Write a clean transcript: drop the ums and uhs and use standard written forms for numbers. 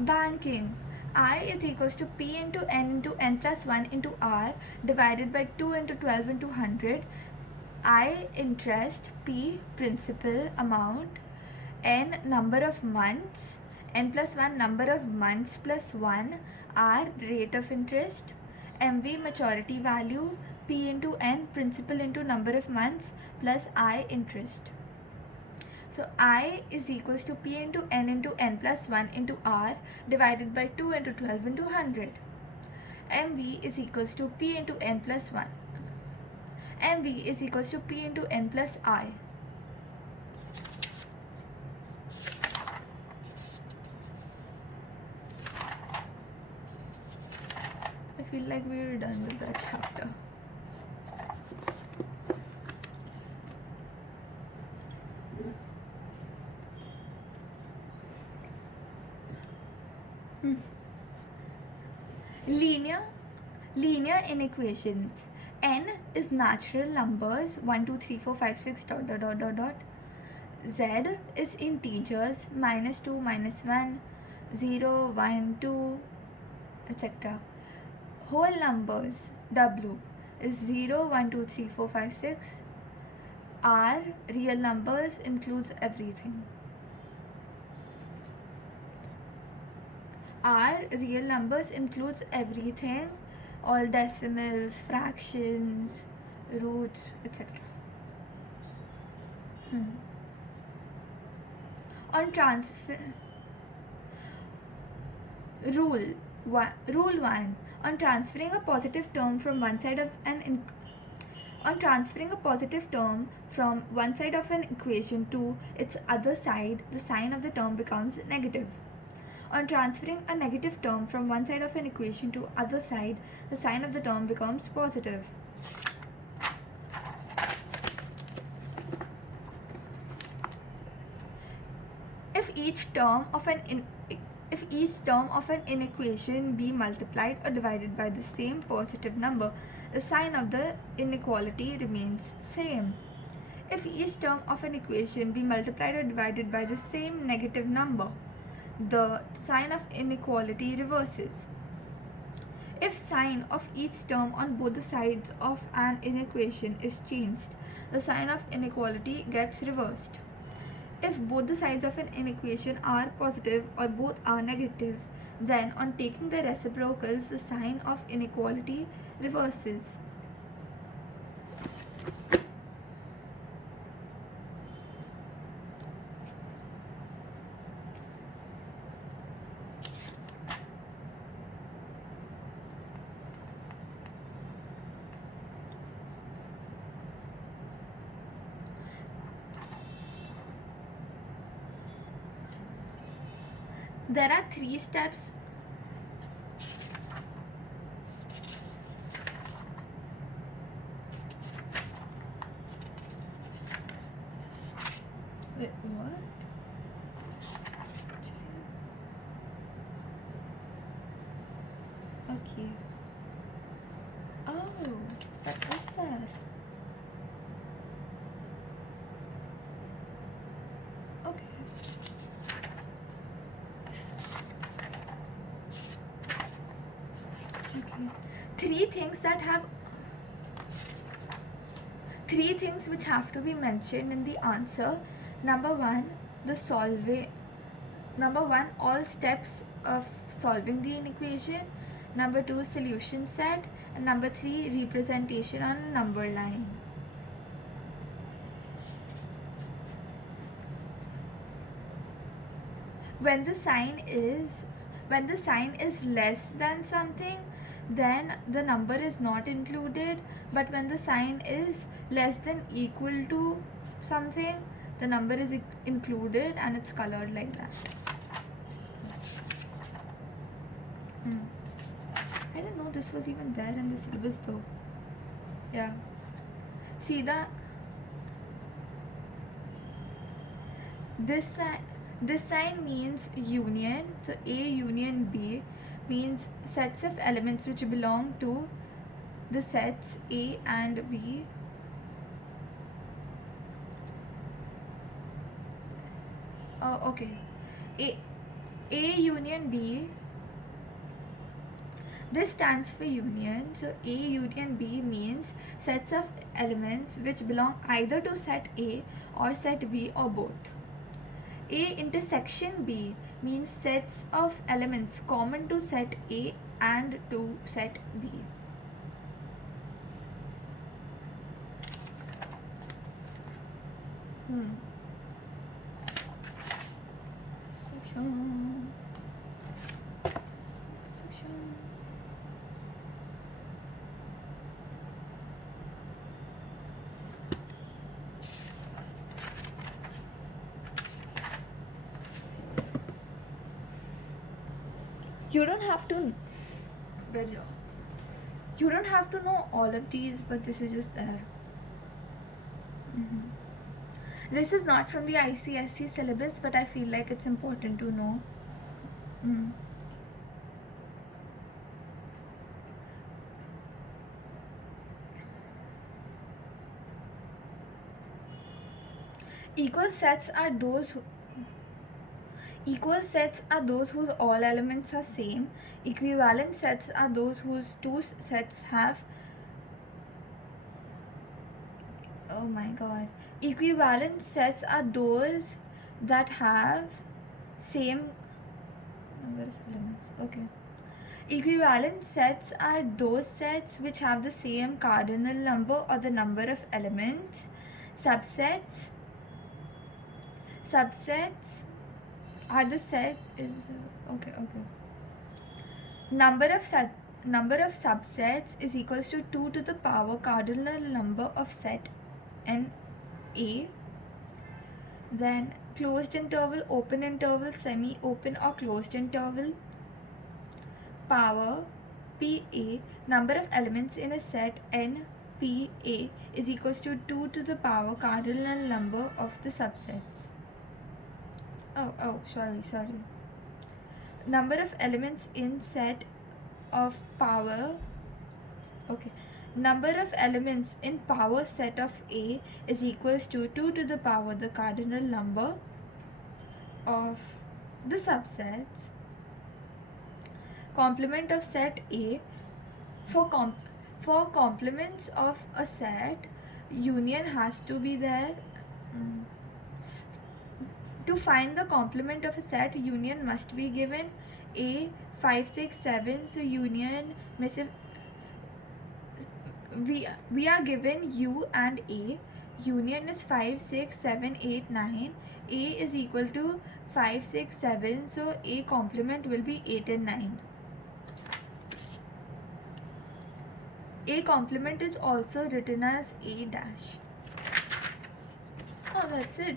Banking. I is equals to P into N plus 1 into R divided by 2 into 12 into 100. I interest, P principal amount, N number of months, N plus 1 number of months plus 1, R rate of interest, MV maturity value, P into N principal into number of months plus I interest. So I is equals to P into N plus 1 into R divided by 2 into 12 into 100. MV is equals to P into N plus 1. MV is equals to P into N plus I. I feel like we're done with that chapter. Linear inequations. N is natural numbers 1 2 3 4 5 6 dot dot dot dot dot. Z is integers -2 -1 0 1 2 etc. Whole numbers W is 0 1 2 3 4 5 6. R real numbers includes everything. R real numbers includes everything, all decimals, fractions, roots, etc. On transfer Rule 1. On transferring a positive term from one side of an equation to its other side, the sign of the term becomes negative. On transferring a negative term from one side of an equation to other side, the sign of the term becomes positive. If each term of an inequation be multiplied or divided by the same positive number, the sign of the inequality remains same. If each term of an equation be multiplied or divided by the same negative number, the sign of inequality reverses. If sign of each term on both the sides of an inequation is changed, the sign of inequality gets reversed. If both the sides of an inequation are positive or both are negative, then on taking the reciprocals, the sign of inequality reverses. There are 3 steps. Wait, what? Okay. Oh, what is that? Okay. Three things which have to be mentioned in the answer. Number one, all steps of solving the inequation. Number 2, solution set. And number 3, representation on a number line. When the sign is less than something, then the number is not included. But when the sign is less than equal to something, the number is included and it's colored like that. I didn't know this was even there in the syllabus though. Yeah. See this sign means union. So A union B means sets of elements which belong to the sets A and B. Okay. A union B, this stands for union. So A union B means sets of elements which belong either to set A or set B or both. A intersection B means sets of elements common to set A and to set B. Section. You don't have to. You don't have to know all of these, but this is just there. This is not from the ICSE syllabus, but I feel like it's important to know. Equal sets are those whose all elements are same. Equivalent sets are those whose two sets have. Oh my god. Equivalent sets are those that have same number of elements. Okay. Equivalent sets are those sets which have the same cardinal number or the number of elements. Subsets are the set is okay. Number of subsets is equals to 2 to the power cardinal number of set n A. Then closed interval, open interval, semi-open or closed interval. Power PA, number of elements in a set n PA is equals to 2 to the power cardinal number of the subsets. Sorry. Number of elements in set of power. Okay. Number of elements in power set of A is equals to 2 to the power the cardinal number of the subsets. Complement of set A. For complements of a set, union has to be there. To find the complement of a set, union must be given. A 5, 6, 7. So union we are given U and A. Union is 5, 6, 7, 8, 9. A is equal to 5, 6, 7. So A complement will be 8 and 9. A complement is also written as A dash. Oh, that's it.